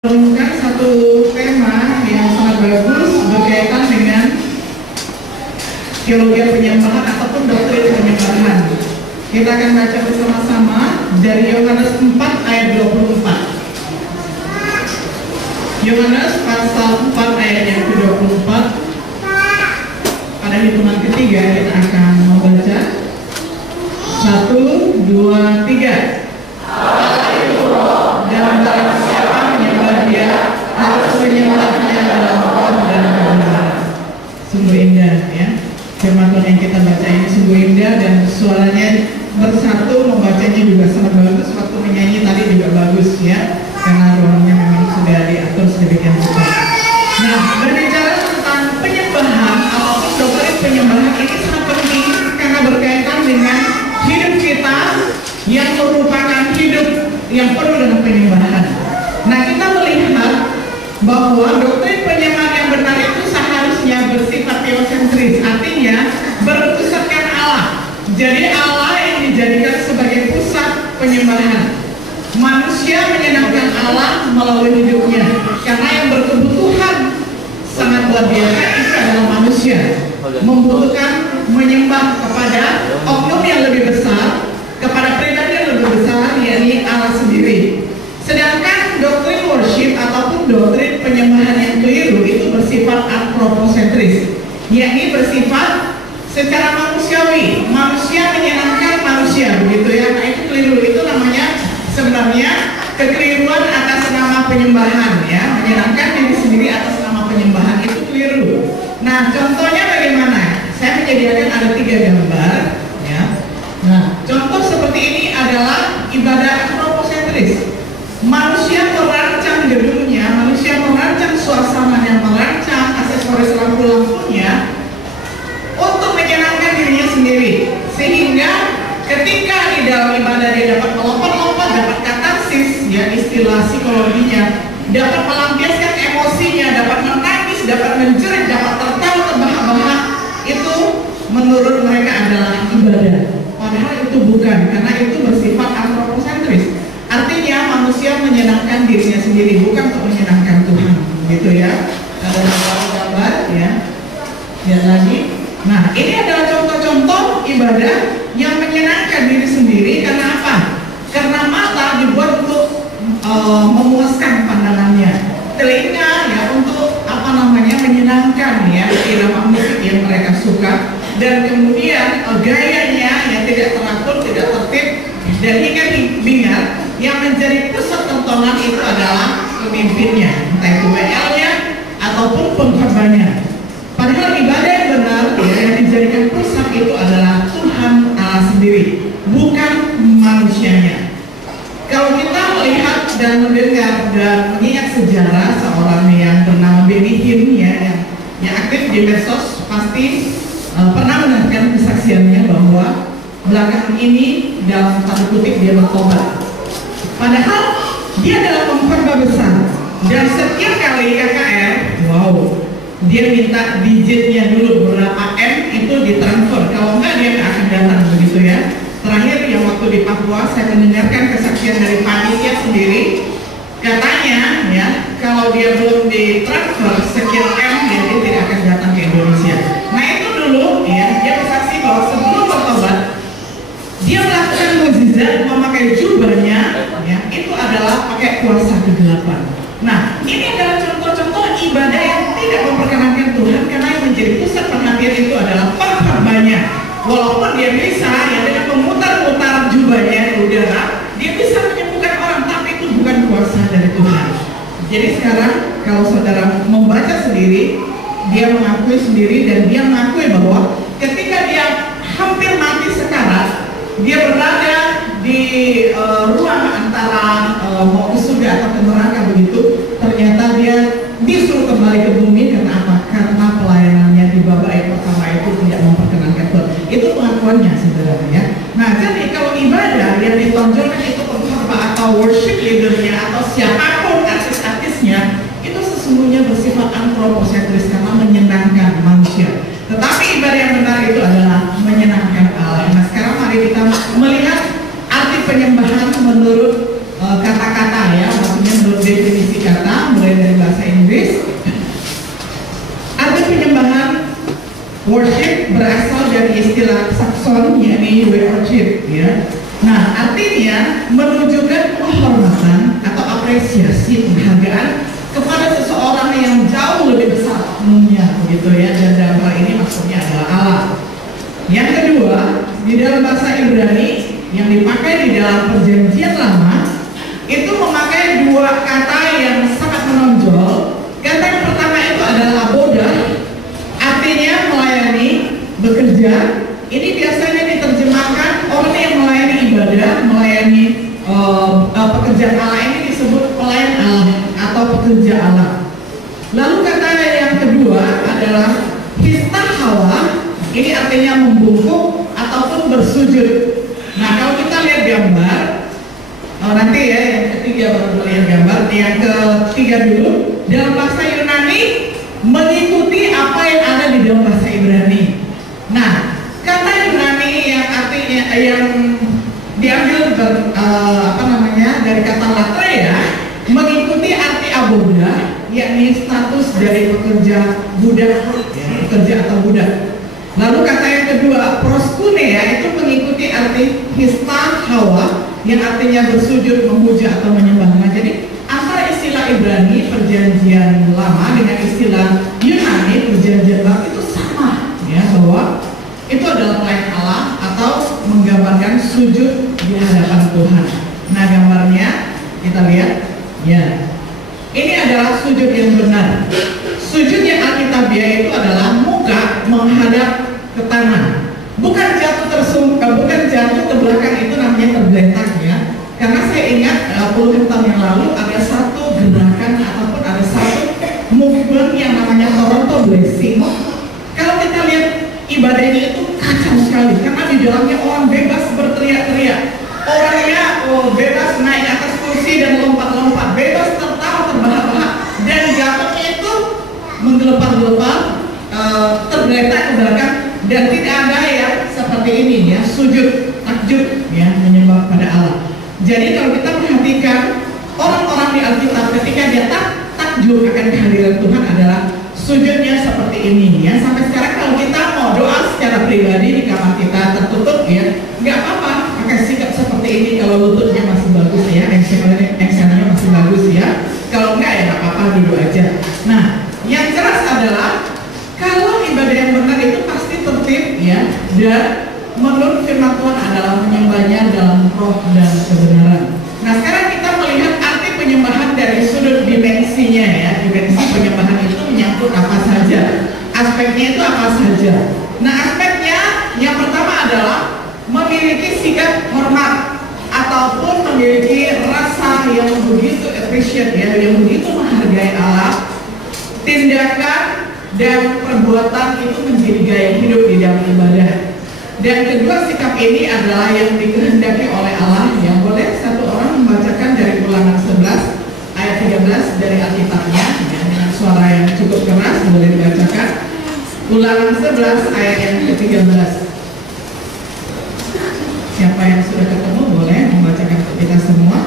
Menemukan satu tema yang sangat bagus berkaitan dengan teologi penyembahan ataupun doktrin penyembahan. Kita akan baca bersama-sama dari Yohanes 4 ayat 24. Yohanes pasal 4 ayat yang ke-24. Pada hitungan ketiga kita akan membaca 1, 2, 3. Dan barang siapa menyembah dia harus menyembahnya dalam roh dan kebenaran. Sungguh indah ya. Firman Tuhan yang kita baca ini sungguh indah dan suaranya bersatu, membacanya juga sangat bagus. Waktu menyanyi tadi juga bagus ya, karena ruangnya memang sudah diatur sedemikian rupa. Nah, berbicara tentang penyembahan ataupun doktrin penyembahan ini sangat penting karena berkaitan dengan hidup kita yang merupakan hidup yang penuh dengan penyembahan. Nah, kita melihat bahwa doktrin penyembahan yang benar itu seharusnya bersifat teosentris, artinya berpusatkan Allah. Jadi Allah yang dijadikan sebagai pusat penyembahan. Manusia menyenangkan Allah melalui hidupnya, karena yang berkebutuhan sangat luar biasa itu adalah manusia, membutuhkan menyembah kepada oknum yang lebih besar, kepada pribadi yang lebih besar, yakni Allah sendiri. Sedangkan doktrin worship ataupun doktrin penyembahan yang keliru itu bersifat antroposentris, yakni bersifat secara manusiawi. Manusia menyenangkan manusia, begitu ya. Nah, itu keliru. Itu namanya sebenarnya kekeliruan atas nama penyembahan ya, menyenangkan diri sendiri atas nama penyembahan, itu keliru. Nah, contohnya bagaimana? Saya menyediakan ada 3 gambar ya. Nah, contoh seperti ini adalah ibadah antroposentris. Manusia merancang gedungnya, manusia merancang suasananya, merancang aksesoris lampu-lampunya untuk menyenangkan dirinya sendiri, sehingga ketika di dalam ibadah dia dapat melompat-lompat, dapat katarsis ya, istilah psikologinya, dapat melampiaskan emosinya, dapat menangis, dapat menjerit, dapat tertawa terbahak-bahak, itu menurut mereka adalah ibadah. Padahal itu bukan, karena itu bersifat antroposentris. Artinya manusia menyenangkan dirinya sendiri, bukan untuk menyenangkan Tuhan, gitu ya. Ada beberapa gambar ya. Lihat lagi. Nah, ini adalah contoh-contoh ibadah yang menyenangkan diri sendiri. Karena apa? Karena mata dibuat untuk memuaskan pandangannya, telinga ya untuk menyenangkan ya irama musik yang mereka suka, dan kemudian gayanya yang tidak teratur, tidak tertib, dan hingar-bingar. Yang menjadi pusat tontonan itu adalah pemimpinnya, entah itu WL-nya ataupun pengkorbannya. Padahal ibadah yang benar ya, yang dijadikan pusat itu adalah Tuhan Allah sendiri, bukan manusianya. Kalau kita melihat dan mendengar dan mengingat sejarah seorang yang bernama Benny Hinn ya, yang aktif di medsos, pasti pernah mendengarkan kesaksiannya bahwa belakangan ini dalam tanda kutip dia bertobat. Padahal dia adalah pengkhotbah besar, dan setiap kali KKR, dia minta digitnya dulu berapa M itu ditransfer, kalau enggak dia nggak akan datang, begitu ya. Terakhir yang waktu di Papua saya mendengarkan kesaksian dari panitia sendiri, katanya ya kalau dia belum ditransfer sekian M dia tidak akan datang ke Indonesia. Nah, itu dulu ya, dia bersaksi bahwa sebelum bertobat dia melakukan mukjizat, memakai jubahnya ya, itu adalah pakai kuasa kegelapan. Nah, ini adalah contoh-contoh ibadah yang tidak memperkenankan Tuhan, karena yang menjadi pusat perhatian itu adalah pengkhotbahnya. Walaupun dia bisa ya dengan memutar-mutar jubahnya di udara, dia bisa menyembuhkan orang, tapi itu bukan kuasa dari Tuhan. Jadi sekarang kalau saudara membaca sendiri, dia mengakui sendiri, dan dia mengakui bahwa ketika dia hampir mati sekarat, dia berada di ruang antara mau ke surga atau ke neraka begitu, ternyata dia disuruh kembali ke bumi. Karena apa? Karena pelayanannya di babak yang pertama itu tidak memperkenankan Tuhan. Itu pengakuannya saudara ya. Nah, jadi kalau ibadah yang ditonjolkan itu pengkhotbah atau worship leadernya atau siapapun artis-artisnya, itu sesungguhnya bersifat antroposentris karena menyenangkan manusia. Tetapi ibadah yang benar itu adalah menyenangkan Allah. Nah, sekarang mari kita melihat arti penyembahan menurut kata-kata mulai dari bahasa Inggris. Arti penyembahan worship berasal dari istilah Saxon, yakni worship, ya. Nah, artinya menunjukkan penghormatan atau apresiasi penghargaan kepada seseorang yang jauh lebih besar umumnya, begitu ya. Dan dalam hal ini maksudnya adalah Allah. Yang kedua, di dalam bahasa Ibrani yang dipakai di dalam Perjanjian Lama itu memakai dua kata yang sangat menonjol. Kata yang pertama itu adalah aboda, artinya melayani, bekerja. Ini biasanya diterjemahkan orang yang melayani ibadah, melayani pekerjaan Allah. Ini disebut pelayan Allah atau pekerja Allah. Lalu kata yang kedua adalah histahawa. Ini artinya membungkuk ataupun bersujud. Nah, kalau kita lihat gambar, nanti ya yang ketiga baru lihat gambar. Yang ketiga dulu, dalam bahasa Yunani mengikuti apa yang ada di dalam bahasa Ibrani. Nah, kata Yunani yang artinya yang diambil dari kata latreia, mengikuti arti aboda, yakni status dari pekerja budak, ya, pekerja atau budak. Lalu kata yang kedua, proskunea, itu mengikuti arti histahawa, yang artinya bersujud, memuja atau menyembah. Nah, jadi antara istilah Ibrani Perjanjian Lama dengan istilah Yunani Perjanjian Baru itu sama, ya, bahwa itu adalah pelayan Allah atau menggambarkan sujud di hadapan Tuhan. Nah, gambarnya kita lihat, ya. Ini adalah sujud yang benar. Sujud yang alkitabiah itu adalah muka menghadap ke tanah. Bukan jatuh ke belakang, itu namanya tergeletak, ya. Karena saya ingat puluhan tahun yang lalu ada satu gerakan ataupun ada satu movement yang namanya Toronto Blessing. Kalau kita lihat ibadahnya itu kacau sekali, karena di dalamnya orang bebas berteriak-teriak, orangnya bebas naik atas kursi dan lompat-lompat, bebas tertawa terbahak-bahak, dan jatuhnya itu menggelepar-gelepar, tergeletak ke belakang, dan tidak ada yang seperti ini, ya, sujud, takjub, ya, menyembah pada Allah. Jadi kalau kita perhatikan orang-orang di Alkitab ketika dia takjub akan kehadiran Tuhan adalah sujudnya seperti ini, ya. Sampai sekarang kalau kita mau doa secara pribadi di kamar kita tertutup, ya, nggak apa-apa pakai sikap seperti ini kalau lututnya masih bagus, ya, engselnya masih bagus, ya. Kalau enggak ya nggak apa-apa, duduk aja. Nah, yang jelas adalah kalau ibadah yang benar itu pasti tertib, ya, dan menurut firman Tuhan adalah menyembahnya dalam roh dan kebenaran. Nah, sekarang kita melihat arti penyembahan dari sudut dimensinya, ya. Dimensi penyembahan itu menyangkut apa saja, aspeknya itu apa saja. Nah, aspeknya yang pertama adalah memiliki sikap hormat ataupun memiliki rasa yang begitu appreciate, ya, yang begitu menghargai Allah. Tindakan dan perbuatan itu menjadi gaya hidup di dalam ibadah. Dan kedua, sikap ini adalah yang dikehendaki oleh Allah. Yang boleh satu orang membacakan dari Ulangan 11 ayat 13 dari Alkitabnya, ya, dengan suara yang cukup keras, boleh dibacakan. Ulangan 11 ayat yang ke-13. Siapa yang sudah ketemu boleh membacakan untuk kita semua.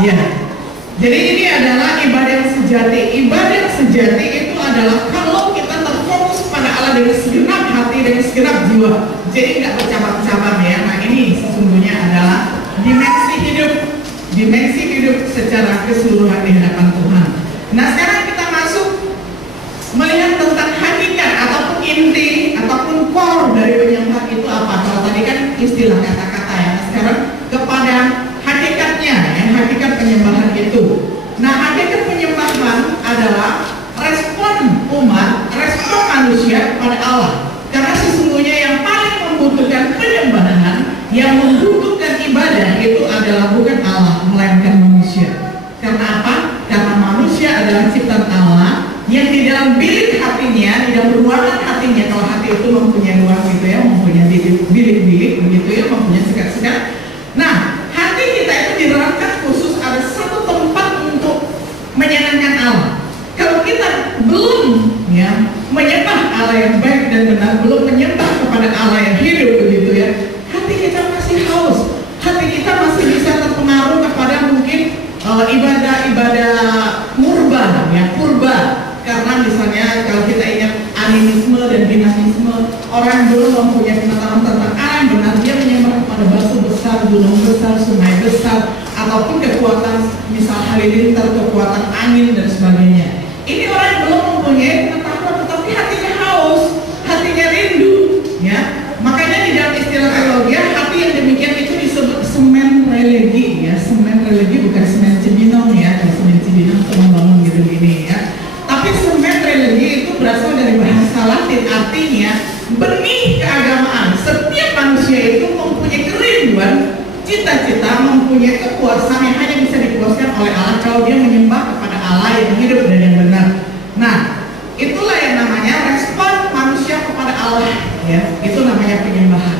Ya, jadi ini adalah ibadah yang sejati. Ibadah yang sejati itu adalah kalau kita terfokus pada Allah dengan segenap hati, dengan segenap jiwa. Jadi tidak bercabang-cabang, ya. Nah, ini sesungguhnya adalah dimensi hidup secara keseluruhan di hadapan Tuhan. Nah, sekarang kita masuk melihat tentang hakikat ataupun inti ataupun core dari penyembahan itu apa. Kalau tadi kan istilah kata-kata, ya. Nah, sekarang kepada hakikatnya, ya, hakikat penyembahan itu. Nah, hakikat penyembahan adalah respon umat, respon manusia pada Allah. Karena sesungguhnya yang paling membutuhkan penyembahan, yang membutuhkan ibadah itu adalah bukan Allah, melainkan manusia. Karena apa? Karena manusia adalah ciptaan benar, belum menyembah kepada Allah yang hidup begitu ya, hati kita masih haus, hati kita masih bisa terpengaruh kepada mungkin ibadah-ibadah purba ya, purba. Karena misalnya kalau kita ingat animisme dan dinamisme, orang dulu mempunyai pengetahuan tentang Allah yang benar, dia menyembah kepada batu besar, gunung besar, sungai besar, ataupun kekuatan misal halilintar, kekuatan angin dan sebagainya. Ini orang yang belum mempunyai pengetahuan, tetapi hatinya haus, hatinya rindu ya. Makanya di dalam istilah teologi, hati yang demikian itu disebut semen religi ya. Semen religi bukan semen Cibinong ya, kalau semen Cibinong itu membangun gitu gini ya. Tapi semen religi itu berasal dari bahasa Latin, artinya benih keagamaan. Setiap manusia itu mempunyai kerinduan, cita-cita, mempunyai kepuasan yang hanya bisa dipuaskan oleh Allah kalau dia menyembah kepada Allah yang hidup dan yang benar. Nah, itulah yang namanya respon manusia kepada Allah ya. Itu namanya penyembahan.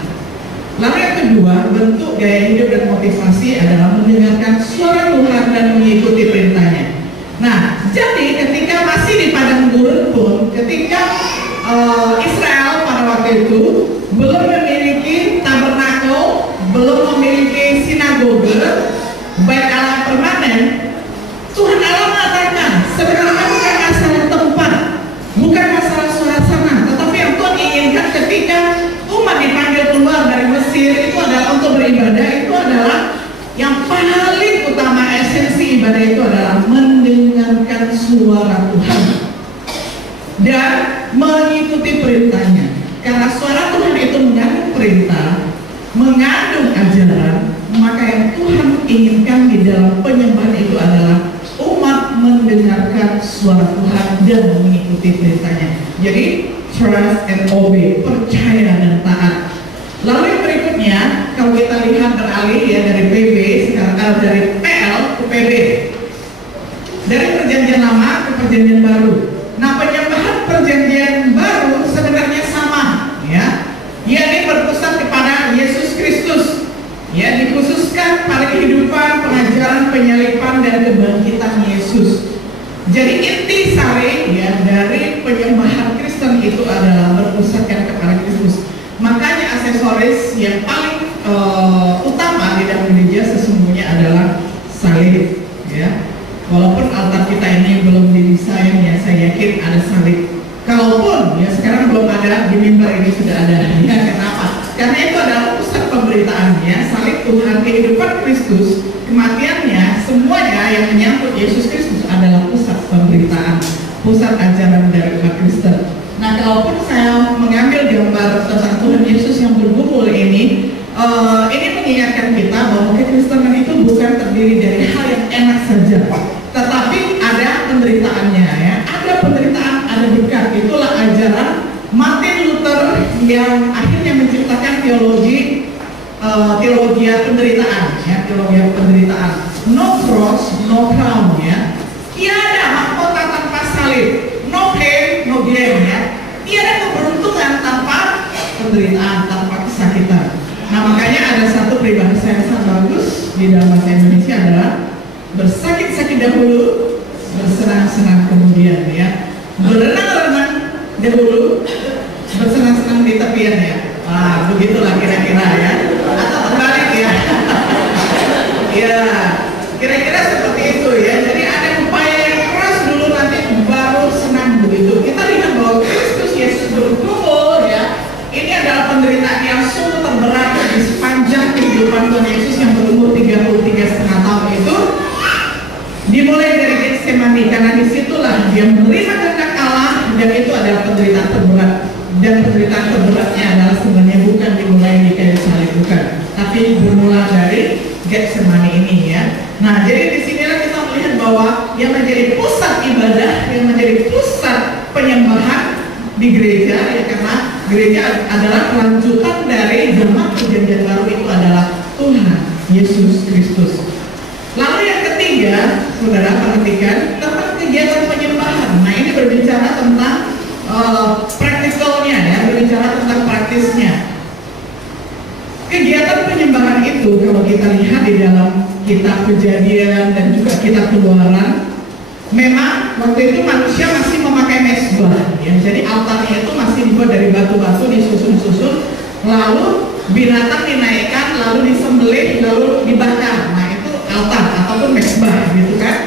Lalu yang kedua, bentuk gaya hidup dan motivasi adalah mendengarkan suara Tuhan dan mengikuti perintahnya. Nah, jadi ketika masih di padang gurun pun, ketika Israel pada waktu itu belum memiliki tabernakel, belum memiliki sinagoge, bait Allah permanen, Tuhan Allah mengatakan sebenarnya bukan masalah tempat, bukan masalah suasana, tetapi yang Tuhan inginkan ketika umat dipanggil keluar dari Mesir itu adalah untuk beribadah, itu adalah yang paling utama, esensi ibadah itu adalah mendengarkan suara Tuhan dan mengikuti perintahnya. Karena suara Tuhan itu mengandung perintah, mengandung ajaran, maka yang Tuhan inginkan di dalam penyembahan itu adalah umat mendengarkan suara Tuhan dan mengikuti perintahnya. Jadi trust and obey, percaya dan taat. Lalu yang berikutnya, kalau kita lihat beralih ya dari PB sekarang dari PL ke PB, dari perjanjian lama ke perjanjian baru. Nah, penyembahan perjanjian baru sebenarnya sama ya, yakni berpusat kepada Yesus Kristus ya, dikhususkan pada kehidupan, pengajaran, penyalipan dan kebangkitan Yesus. Jadi inti sari ya dari penyembahan Kristen itu adalah berpusatkan kepada Kristus. Makanya aksesoris yang paling utama di dalam gereja sesungguhnya adalah salib ya. Walaupun altar kita ini belum didesain ya, saya yakin ada salib. Kalaupun ya sekarang belum ada, di mimbar ini sudah ada ya. Kenapa? Karena itu adalah pusat pemberitaannya, salib Tuhan, kehidupan Kristus, kematiannya, semuanya yang menyangkut Yesus Kristus adalah pusat pemberitaan, pusat ajaran dari umat Kristen. Nah, kalaupun saya mengambil gambar tentang Tuhan Yesus yang bergumul ini mengingatkan kita bahwa kekristenan itu bukan terdiri dari hal yang enak saja, tetapi ada penderitaannya ya, ada penderitaan, ada berkat. Itulah ajaran Martin Luther yang akhirnya menciptakan teologi penderitaan ya, teologi penderitaan. No cross, no crown ya. Tiada mahkota tanpa salib. No pain, no gain ya. Tiada keberuntungan tanpa penderitaan, tanpa kesakitan. Nah, makanya ada satu peribahasa yang sangat bagus di dalam bahasa Indonesia adalah bersakit-sakit dahulu, bersenang-senang kemudian ya. Berenang-renang dahulu, bersenang-senang di tepian ya. Begitulah kira-kira ya. Atau terbalik ya. Ya, kira-kira seperti itu ya. Jadi ada upaya yang keras dulu, nanti baru senang begitu. Kita lihat bahwa Kristus Yesus bergumul ya. Ini adalah penderitaan yang sungguh terberat di sepanjang kehidupan Tuhan Yesus yang berumur 33,5 tahun itu. Dimulai dari Getsemani, karena disitulah dia menerima kehendak Allah, dan itu adalah penderitaan terberat. Dan penderitaan terberatnya adalah sebenarnya bukan dimulai di kayu salib, bukan, tapi bermula dari Getsemani ini ya. Nah, jadi disinilah kita melihat bahwa yang menjadi pusat ibadah, yang menjadi pusat penyembahan di gereja ya, karena gereja adalah kelanjutan dari zaman perjanjian baru, itu adalah Tuhan Yesus Kristus. Lalu yang ketiga, saudara perhatikan tentang kegiatan penyembahan. Nah, ini berbicara tentang praktikalnya ya, berbicara tentang praktisnya. Kegiatan penyembahan itu kalau kita lihat di dalam kitab Kejadian dan juga kitab Keluaran, Memang waktu itu manusia masih memakai mezbah, ya. Jadi altarnya itu masih dibuat dari batu-batu, disusun-susun, lalu binatang dinaikkan, lalu disembelih, lalu dibakar. Nah itu altar ataupun mezbah, gitu kan.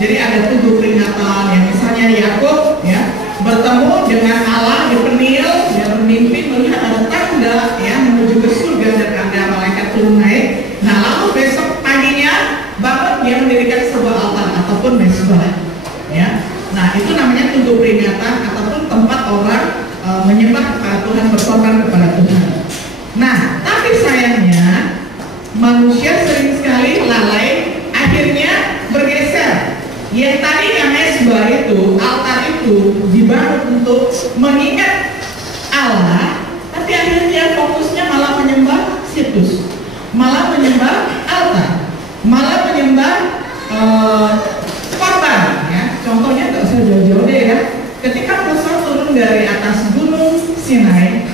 Jadi ada 7 peringatan, yang misalnya Yakub, ya, bertemu dengan Allah di penil, dia bermimpi melihat ada tanda, ya, menuju ke surga dan ada malaikat turun naik. Nah lalu besok paginya bangun dia mendirikan sebuah altar ataupun mezbah, ya. Nah itu namanya 7 peringatan ataupun tempat orang menyembah kepada Tuhan, berkorban kepada Tuhan. Nah tapi sayangnya manusia sering sekali lalai, akhirnya bergeser. Yang tadinya mezbah itu, altar itu dibangun untuk mengingat Allah, tapi akhirnya fokusnya malah menyembah situs, malah menyembah altar, malah menyembah korban, ya. Contohnya nggak usah jauh-jauh deh, ya. Ketika Musa turun dari atas gunung Sinai,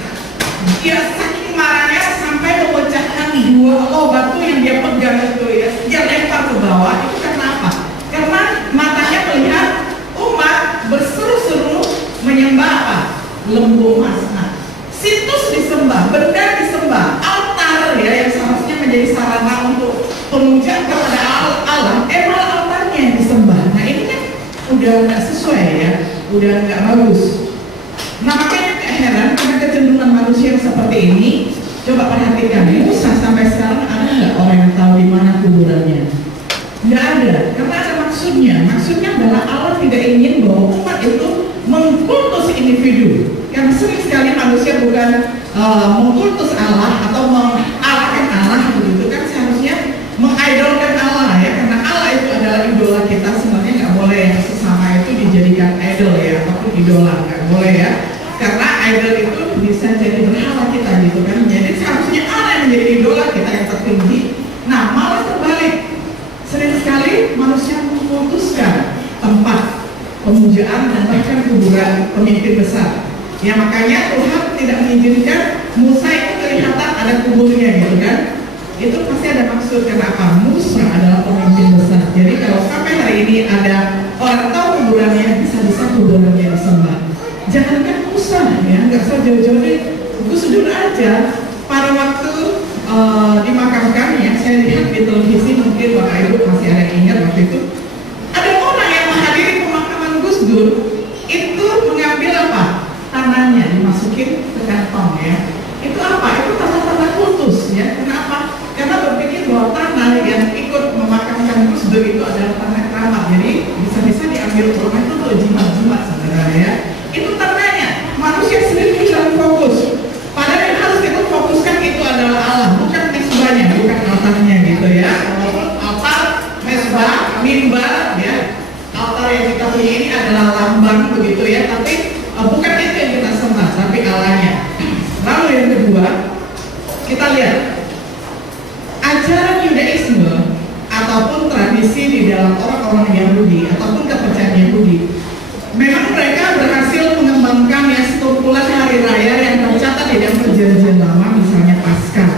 dia saking marahnya sampai memecahkan 2 batu yang dia pegang itu, ya, dia lempar ke bawah. Itu karena apa? Karena matanya melihat umat berseru-seru menyembah apa? Lembu emas. Nah, situs disembah, benda disembah, altar, ya, yang seharusnya menjadi sarana untuk pemujaan kepada Allah, malah altarnya yang disembah. Nah ini kan udah nggak sesuai, ya, udah nggak bagus. Nah makanya gak heran karena kecenderungan manusia yang seperti ini. Coba perhatikan, Musa sampai sekarang ada nggak orang yang tahu di mana kuburannya? Nggak ada, karena ada maksudnya. Maksudnya adalah Allah tidak ingin bahwa umat itu mengkultus individu. Karena sering sekali manusia bukan mengkultus Allah atau mengalahkan Allah, begitu kan, seharusnya mengidolkan Allah, ya. Karena Allah itu adalah idola kita, sebenarnya nggak boleh yang sesama itu dijadikan idol, ya, ataupun idola, nggak boleh, ya. Karena idol itu bisa jadi berhala kita, gitu kan. Jadi seharusnya Allah yang menjadi idola kita yang tertinggi. Nah malah terbalik, sering sekali manusia memutuskan tempat pemujaan dan bahkan kuburan pemimpin besar. Ya makanya Tuhan tidak mengizinkan Musa itu kelihatan ada kuburnya, gitu kan. Itu pasti ada maksud. Kenapa? Musa adalah pemimpin besar. Jadi kalau sampai hari ini ada orang tahu kuburannya, bisa-bisa kuburannya disembah. Jangankan Musa, ya, nggak usah jauh-jauh deh, Gus Dur aja pada waktu dimakamkan, ya, saya lihat di televisi, mungkin Bapak Ibu masih ada yang ingat waktu itu ada orang yang menghadiri pemakaman Gus Dur itu mengambil apa? Tanahnya dimasukin ke kantong, ya. Itu apa? Itu tanah-tanah kultus, ya. Kenapa? Karena berpikir bahwa tanah yang ikut memakamkan Gus Dur itu adalah tanah keramat. Jadi bisa-bisa diambil rumah itu untuk jimat-jimat, saudara, ya. Itu tanahnya. Manusia sendiri tidak fokus. Padahal yang harus kita fokuskan itu adalah Allah, bukan mezbahnya, bukan altarnya, gitu, ya. Walaupun altar, mezbah, mimbar, ya, altar yang kita punya ini adalah lambang, begitu, ya. Tapi bukan itu yang kita sembah, tapi Allahnya. Lalu yang kedua, kita lihat ajaran Yudaisme ataupun tradisi di dalam orang-orang Yahudi ataupun kepercayaan Yahudi. Memang mereka berhasil mengembangkan, ya, sekumpulan hari raya yang tercatat di dalam perjanjian lama, misalnya Paskah,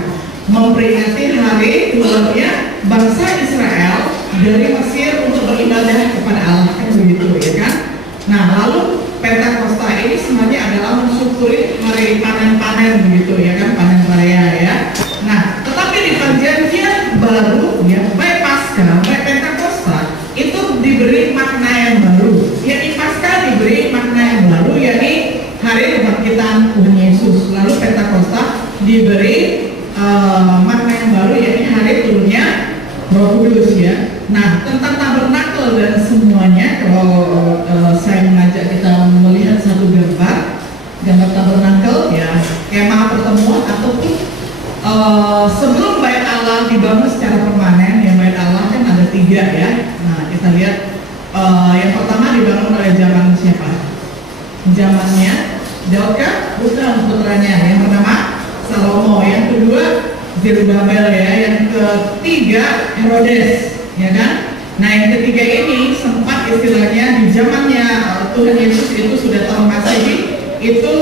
memperingati hari keluarnya bangsa Israel dari Mesir untuk beribadah kepada Allah, kan begitu, ya kan. Nah lalu Pentakosta ini sebenarnya adalah mensyukuri hari panen-panen, begitu, ya kan, panen raya, ya. Nah tetapi di perjanjian baru, ya, baik Paskah baik Pentakosta itu diberi makna yang baru, yakni Paskah diberi makna yang baru, yakni hari kebangkitan Tuhan Yesus. Lalu Pentakosta diberi makna yang baru, yakni hari turunnya Roh Kudus, ya. Nah tentang tabernakel dan semuanya, kalau saya mengajak kita melihat satu gambar tabernakel, ya, kemah pertemuan ataupun sebelum bait Allah dibangun secara permanen, ya, bait Allah kan ada 3, ya. Nah kita lihat yang pertama dibangun oleh zaman siapa? Zamannya Daud kah? Bukan, putranya. Yang pertama Salomo, yang kedua Zerubabel, ya, yang ketiga Herodes, ya kan. Nah yang ketiga ini sempat istilahnya di zamannya Tuhan Yesus itu sudah tahun Masehi, itu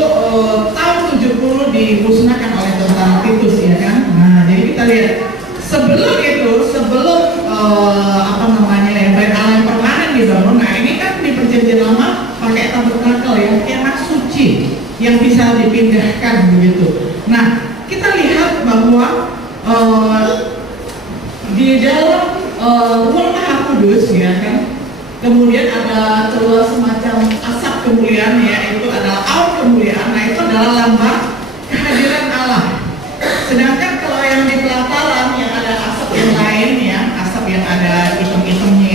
tahun 70 dimusnahkan oleh tentara Titus, ya kan. Nah jadi kita lihat sebelum itu, sebelum apa namanya, yang bait Allah yang permanen dibangun. Nah ini yang bisa dipindahkan begitu. Nah, kita lihat bahwa di dalam Ruang Maha Kudus ya kan, kemudian ada keluar semacam asap kemuliaan, yaitu adalah aur kemuliaan. Nah, itu adalah lambang kehadiran Allah. Sedangkan kalau yang di pelataran yang ada asap yang lain ya, asap yang ada hitam-hitamnya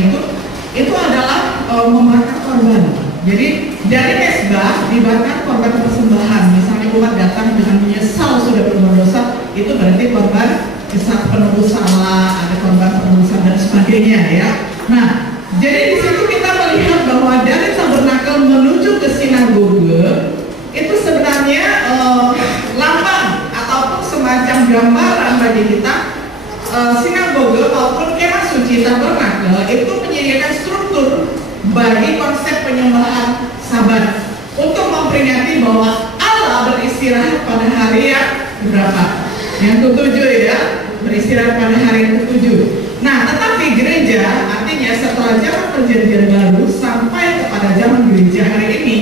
itu adalah membakar korban. Jadi dari mezbah dibakar korban persembahan. Misalnya umat datang dengan menyesal sudah berbuat dosa, itu berarti korban penebus salah, ada korban penebusan dan sebagainya ya. Nah, jadi di situ kita melihat bahwa dari tabernakel menuju ke sinagoge itu sebenarnya lambang ataupun semacam gambaran bagi kita. Sinagoge maupun kemah suci tabernakel itu menyediakan struktur bagi konsep penyembahan Sabat untuk memperingati bahwa Allah beristirahat pada hari yang berapa? Yang ketujuh ya, beristirahat pada hari yang ketujuh. Nah, tetapi gereja artinya setelah zaman perjanjian baru sampai kepada zaman gereja hari ini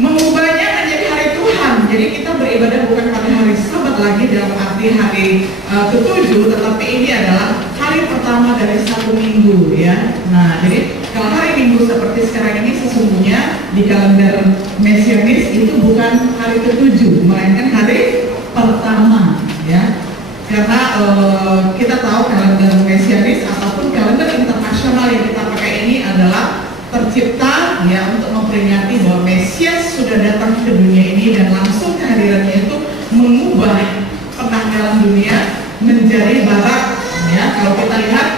mengubahnya menjadi hari Tuhan. Jadi kita beribadah bukan pada hari Sabat lagi dalam arti hari ketujuh, tetapi ini adalah hari pertama dari satu minggu ya. Nah, jadi kalau hari Minggu seperti sekarang ini sesungguhnya di kalender Mesianis itu bukan hari ketujuh, melainkan hari pertama ya. Karena kita tahu kalender Mesianis ataupun kalender internasional yang kita pakai ini adalah tercipta ya untuk memperingati bahwa Mesias sudah datang ke dunia ini dan langsung kehadirannya itu mengubah penanggalan dunia menjadi barat ya. Kalau kita lihat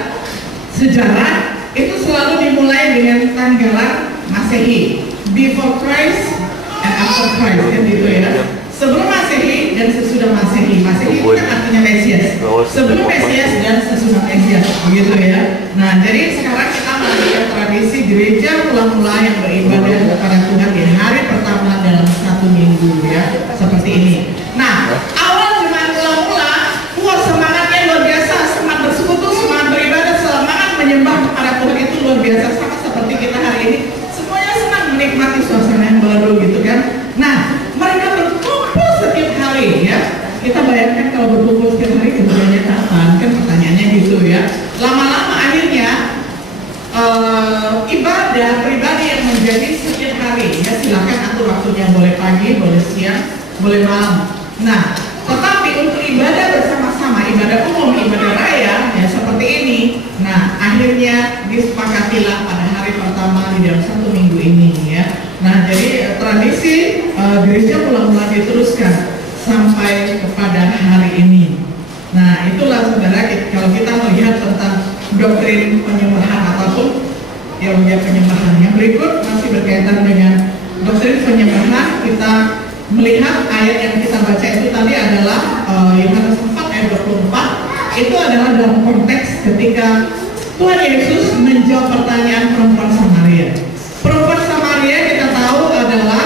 sejarah itu selalu dimulai dengan tanggalan Masehi, before Christ and after Christ kan gitu ya. Sebelum Masehi dan sesudah Masehi. Masehi itu kan artinya Mesias. Sebelum Mesias dan sesudah Mesias, begitu ya. Nah, jadi sekarang kita melihat tradisi gereja mula-mula yang beribadah kepada Tuhan di hari pertama dalam satu minggu ya, seperti ini. Nah, awal jemaat mula-mula, wah semangatnya luar biasa, semangat bersekutu, semangat beribadah, semangat menyembah kepada Tuhan itu luar biasa, sama seperti kita hari ini. Semuanya senang menikmati suasana yang baru gitu kan. Nah, mereka berkumpul setiap hari ya. Kita bayangkan kalau berkumpul setiap hari kemudiannya kapan? Kan pertanyaannya gitu ya. Lama-lama akhirnya ibadah pribadi yang menjadi setiap hari ya, silakan atur waktunya, boleh pagi, boleh siang, boleh malam. Nah, tetapi untuk ibadah bersama-sama, ibadah umum, ibadah raya ya seperti ini. Nah, akhirnya disepakatilah pada hari pertama di dalam satu minggu ini ya. Nah, jadi tradisi gereja mula-mula diteruskan sampai kepada hari ini. Nah, itulah saudara, kalau kita melihat tentang doktrin penyembahan ataupun teologi penyembahan. Yang berikut masih berkaitan dengan doktrin penyembahan. Kita melihat ayat yang kita baca itu tadi adalah Yohanes 4 ayat 24. Itu adalah dalam konteks ketika Tuhan Yesus menjawab pertanyaan perempuan Samaria. Perempuan Samaria kita tahu adalah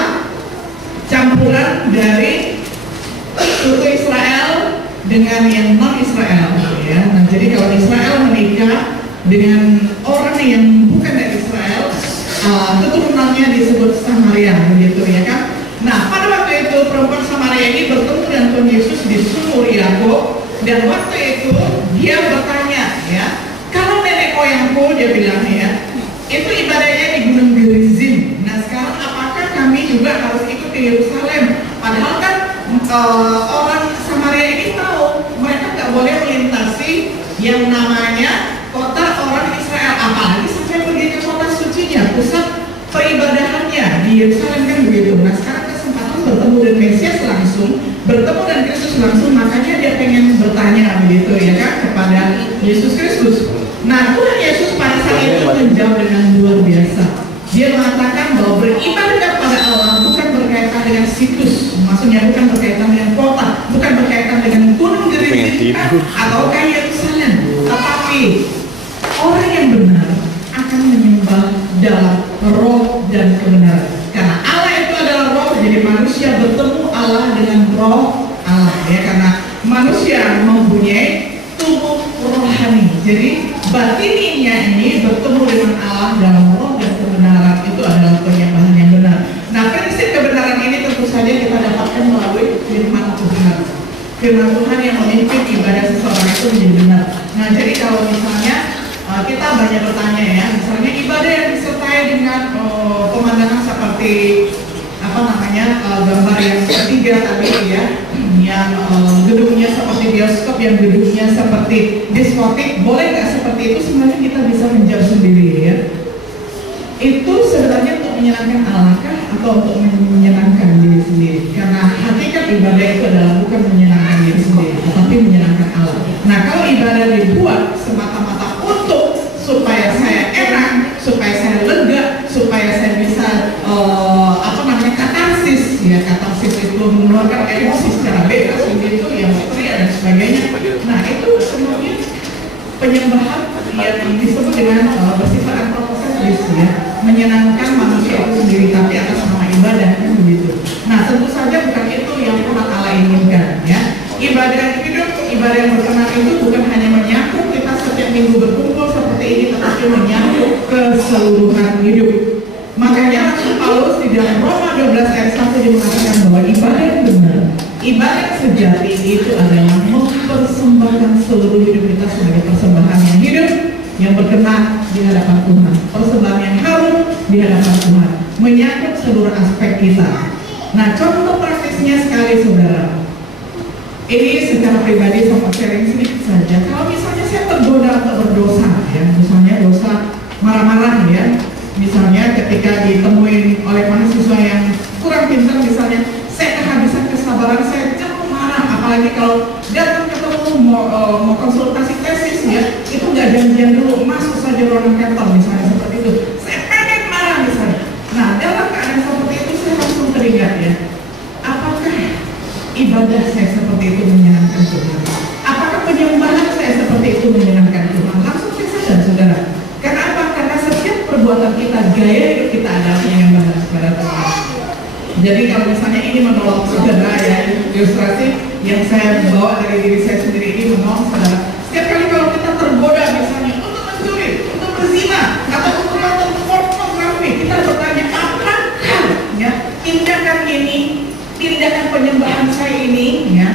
campuran dari suku Israel dengan yang non Israel ya. Nah, jadi kalau Israel menikah dengan orang yang bukan dari Israel, keturunannya disebut Samaria begitu ya kan. Nah, pada waktu itu perempuan Samaria ini bertemu dengan Tuhan Yesus di sumur Yakub, dan waktu itu dia bertanya ya, kalau nenek moyangku, dia bilang ya, itu ibadahnya di Gunung Gerizim. Nah, sekarang apakah kami juga harus ikut ke Yerusalem? Padahal kan orang Samaria ini tahu mereka nggak boleh melintasi yang namanya kota orang Israel, apalagi sampai pergi ke kota sucinya, pusat peribadahannya di Yerusalem kan begitu. Nah, sekarang kesempatan bertemu dengan Mesias langsung, bertemu dengan Kristus langsung, makanya dia pengen bertanya begitu ya kan kepada Yesus Kristus. Nah, Tuhan Yesus pada saat itu menjawab dengan luar biasa. Dia mengatakan bahwa beribadah kepada Allah bukan berkaitan dengan situs, maksudnya bukan berkaitan dengan kota, bukan berkaitan dengan gunung Gerizim atau Yerusalem, tetapi orang yang benar akan menyembah dalam roh dan kebenaran. Karena Allah itu adalah roh, jadi manusia bertemu Allah dengan roh Allah ya, karena manusia mempunyai tubuh rohani. Jadi batininya ini bertemu dengan Allah dalam roh dan kebenaran, itu adalah penyembahan yang benar. Nah, prinsip kebenaran ini tentu saja kita dapat firman Tuhan yang memimpin ibadah seseorang itu menjadi benar. Nah, jadi kalau misalnya kita banyak bertanya ya, misalnya ibadah yang disertai dengan pemandangan seperti gambar yang ketiga tadi ya, yang gedungnya seperti bioskop, yang gedungnya seperti diskotik, boleh nggak seperti itu? Sebenarnya kita bisa menjawab sendiri ya. Itu sebenarnya untuk menyenangkan Allah kah atau untuk menyenangkan diri sendiri? Karena hakikat ibadah itu adalah bukan menyenangkan diri sendiri, tetapi menyenangkan Allah. Nah, kalau ibadah dibuat semata-mata untuk supaya saya enak, supaya saya lega, supaya saya bisa katarsis ya, katarsis itu mengeluarkan emosi secara bebas, itu yang ceria dan sebagainya. Nah, itu sebenarnya penyembahan yang disebut dengan bersifat antroposetris ya, menyenangkan manusia itu sendiri tapi atas nama ibadah kan begitu. Nah, tentu saja bukan itu yang Tuhan Allah inginkan ya. Ibadah yang hidup, ibadah yang berkenan itu bukan hanya menyangkut kita setiap minggu berkumpul seperti ini, tetapi menyangkut keseluruhan hidup. Makanya Paulus di dalam Roma 12 ayat 1 dia mengatakan bahwa ibadah yang benar, ibadah sejati itu adalah mempersembahkan seluruh hidup kita sebagai persembahan yang hidup, yang berkenan di hadapan Tuhan, persembahan yang harum di hadapan Tuhan, menyangkut seluruh aspek kita. Nah, contoh praktisnya sekali saudara, ini secara pribadi saya sharing sedikit saja. Kalau misalnya saya tergoda untuk berdosa ya, misalnya dosa marah-marah ya, misalnya ketika ditemuin oleh mahasiswa yang kurang pintar misalnya, saya kehabisan kesabaran, saya cenderung marah, apalagi kalau datang ketemu mau konsultasi tesis ya, itu nggak janjian dulu, masuk saja ruangan kantor misalnya seperti itu, saya pengen marah misalnya. Nah, dalam keadaan seperti itu saya langsung teringat ya, apakah ibadah saya seperti itu menyenangkan Tuhan? Apakah penyembahan saya seperti itu menyenangkan Tuhan? Langsung saya sadar saudara. Karena apa? Karena setiap perbuatan kita, gaya hidup kita adalah penyembahan kepada Tuhan. Jadi kalau misalnya ini menolong saudara ya, ilustrasi yang saya bawa dari diri saya sendiri ini menolong saudara. Setiap kali kalau kita tergoda misalnya untuk mencuri, untuk berzina, atau untuk nonton pornografi, kita bertanya apakah ya tindakan ini, tindakan penyembahan saya ini ya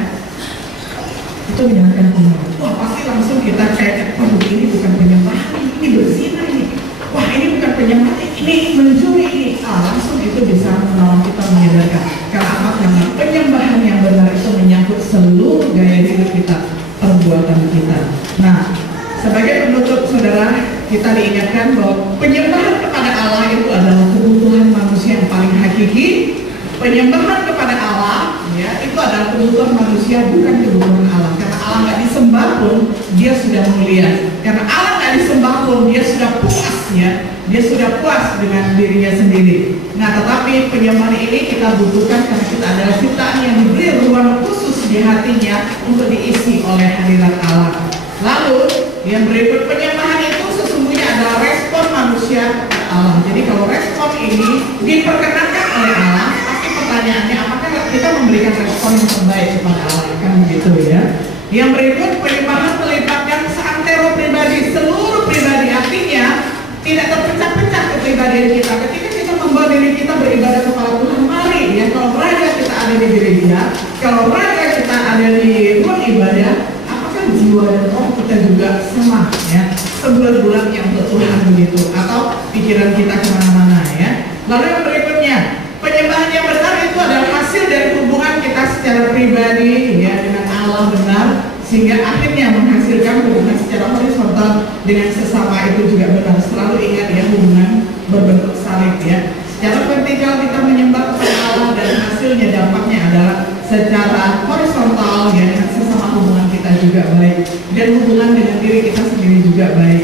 itu menyenangkan Tuhan? Wah, pasti langsung kita cek, waduh ini bukan penyembahan, ini berzina ini, wah ini bukan penyembahan, ini mencuri ini. Langsung itu bisa menolong kita menyadarkan. Karena apa? Karena penyembahan yang benar itu menyangkut seluruh gaya hidup kita, perbuatan kita. Nah, sebagai penutup saudara, kita diingatkan bahwa penyembahan kepada Allah itu adalah kebutuhan manusia yang paling hakiki. Penyembahan kepada Allah ya, itu adalah kebutuhan manusia, bukan kebutuhan Allah. Karena Allah nggak disembah pun dia sudah mulia. Karena Allah nggak disembah pun dia sudah puas ya, dia sudah puas dengan dirinya sendiri. Nah, tetapi penyembahan ini kita butuhkan karena kita adalah ciptaan yang diberi ruang khusus di hatinya untuk diisi oleh hadirat Allah. Lalu yang berikut, penyembahan itu sesungguhnya adalah respon manusia kepada Allah. Jadi kalau respon ini diperkenankan oleh Allah, pertanyaannya apakah kita memberikan respon yang terbaik kepada Allah, kan begitu ya. Yang berikut, penyembahan melibatkan seantero pribadi, seluruh pribadi, artinya tidak terpecah-pecah kepribadian kita. Ketika kita membawa diri kita beribadah kepada Tuhan, mari ya, kalau raga kita ada di gereja, kalau raga kita ada di ruang ibadah, apakah jiwa dan roh kita juga sama ya, sebulan-bulan yang untuk Tuhan begitu, atau pikiran kita kemana-mana ya. Lalu yang berikutnya, penyembahan yang benar itu adalah hasil dari hubungan kita secara pribadi ya dengan Allah benar, sehingga akhirnya menghasilkan hubungan secara horizontal dengan sesama itu juga benar. Selalu ingat ya, hubungan berbentuk salib ya. Secara vertikal kita menyembah kepada Allah dan hasilnya, dampaknya adalah secara horizontal ya, dengan sesama hubungan kita juga baik, dan hubungan dengan diri kita sendiri juga baik.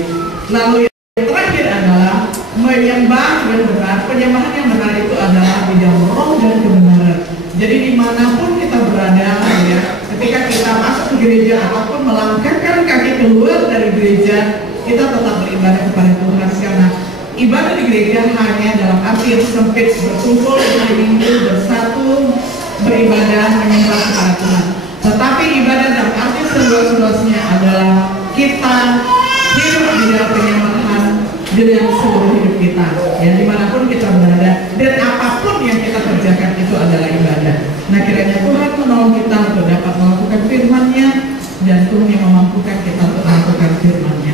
Lalu yang terakhir adalah menyembah yang benar. Penyembahan yang benar itu adalah di dalam roh dan kebenaran. Jadi dimanapun kita berada ya, ketika kita masuk ke gereja ataupun melangkahkan kaki keluar dari gereja, kita tetap beribadah kepada Tuhan. Karena ibadah di gereja hanya dalam arti yang sempit, berkumpul di hari Minggu, bersatu, beribadah, menyembah kepada Tuhan. Tetapi ibadah dalam arti seluas-luasnya adalah kita hidup di dalam penyembahan dengan seluruh hidup kita ya, dimanapun kita berada, dan apapun yang kita kerjakan itu adalah ibadah. Nah, kiranya Tuhan menolong kita untuk dapat melakukan firman Tuhan yang memampukan kita untuk melakukan firman-Nya.